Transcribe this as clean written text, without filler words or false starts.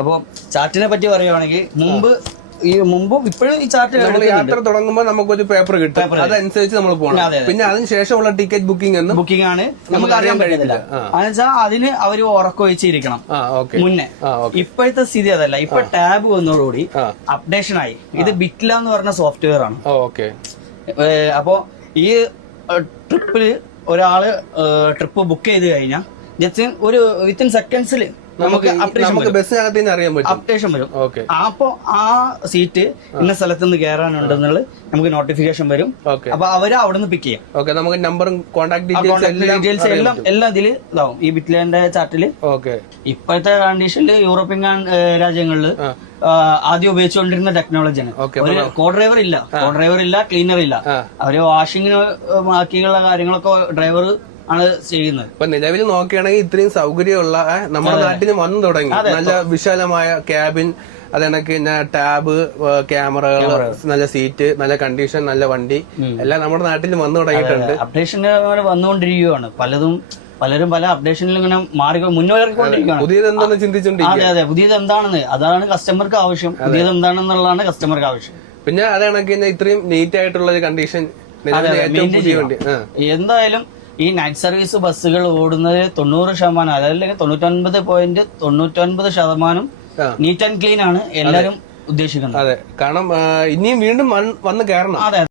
അപ്പൊ ചാർട്ടിനെ പറ്റി പറയുവാണെങ്കിൽ മുമ്പും ഇപ്പോഴും ഈ ചാർട്ട് യാത്ര തുടങ്ങുമ്പോൾ നമുക്കൊരു പേപ്പർ കിട്ടും, അതനുസരിച്ച് നമ്മൾ പോകണം. പിന്നെ അതിനുശേഷമുള്ള ടിക്കറ്റ് ബുക്കിംഗ് ആണ് നമുക്ക് അറിയാൻ കഴിയത്തില്ല. എന്നുവെച്ചാൽ അതിന് അവര് ഉറക്കൊഴിച്ചിരിക്കണം മുന്നേ. ഇപ്പോഴത്തെ സ്ഥിതി അതല്ല. ഇപ്പൊ ടാബ് വന്നതോടുകൂടി അപ്ഡേഷൻ ആയി. ഇത് ബിറ്റ്ല എന്ന് പറഞ്ഞ സോഫ്റ്റ്വെയർ ആണ്. അപ്പോ ഈ ട്രിപ്പില് ഒരാള് ട്രിപ്പ് ബുക്ക് ചെയ്ത് കഴിഞ്ഞാൽ ജസ്റ്റ് ഒരു വിത്തിൻ സെക്കൻഡ്സിൽ നമുക്ക് ബസ്സിനകത്ത് അറിയാൻ പറ്റും, അപ്ഡേഷൻ വരും. അപ്പൊ ആ സീറ്റ് ഇന്ന സ്ഥലത്ത് നിന്ന് കയറാനുണ്ടെന്നുള്ളത് നമുക്ക് നോട്ടിഫിക്കേഷൻ വരും. അപ്പൊ അവര് അവിടെ നിന്ന് പിക്ക് ചെയ്യാം. നമുക്ക് നമ്പറും കോൺടാക്ട് ഡീറ്റെയിൽസ് എല്ലാം ഇതിൽ ഇതാവും ഈ ബിറ്റ്ലേന്റെ ചാർട്ടില്. ഇപ്പോഴത്തെ കണ്ടീഷനിൽ യൂറോപ്യൻ രാജ്യങ്ങളിൽ ആദ്യം ഉപയോഗിച്ചുകൊണ്ടിരുന്ന ടെക്നോളജിയാണ്. ഒരു കോ ഡ്രൈവർ ഇല്ല, ക്ലീനർ ഇല്ല. അവര് വാഷിങ്ങിന് ബാക്കിയുള്ള കാര്യങ്ങളൊക്കെ ഡ്രൈവർ ആണ് ചെയ്യുന്നത്. ഇപ്പൊ നിലവിൽ നോക്കുകയാണെങ്കിൽ ഇത്രയും സൗകര്യമുള്ള നമ്മുടെ നാട്ടിൽ വന്നു തുടങ്ങി. നല്ല വിശാലമായ ക്യാബിൻ, അതേണക്ക് ടാബ്, ക്യാമറകൾ, നല്ല സീറ്റ്, നല്ല കണ്ടീഷൻ, നല്ല വണ്ടി എല്ലാം നമ്മുടെ നാട്ടിൽ വന്നു തുടങ്ങിയിട്ടുണ്ട്. അപ്ഡേഷൻ വന്നുകൊണ്ടിരിക്കുകയാണ്. പലരും പല അപ്ഡേഷനിൽ ഇങ്ങനെ മുന്നേറിക്കൊണ്ടിരിക്കുകയാണ്. പുതിയത് എന്താണെന്ന് ചിന്തിച്ചോണ്ടിരിക്കും. അതെ, പുതിയത് എന്താണെന്ന് അതാണ് കസ്റ്റമർക്ക് ആവശ്യം. പുതിയത് എന്താണെന്നുള്ളതാണ് കസ്റ്റമർക്ക് ആവശ്യം. പിന്നെ അതേണക്ക് ഇത്രയും നീറ്റ് ആയിട്ടുള്ള ഒരു കണ്ടീഷൻ എന്തായാലും ഈ നൈറ്റ് സർവീസ് ബസ്സുകൾ ഓടുന്നത് 90%, അതല്ലെങ്കിൽ 99.99% നീറ്റ് ആൻഡ് ക്ലീൻ ആണ് എല്ലാരും ഉദ്ദേശിക്കുന്നത്. അതെ, കാരണം ഇനിയും വീണ്ടും വന്ന് കയറണം. അതെ.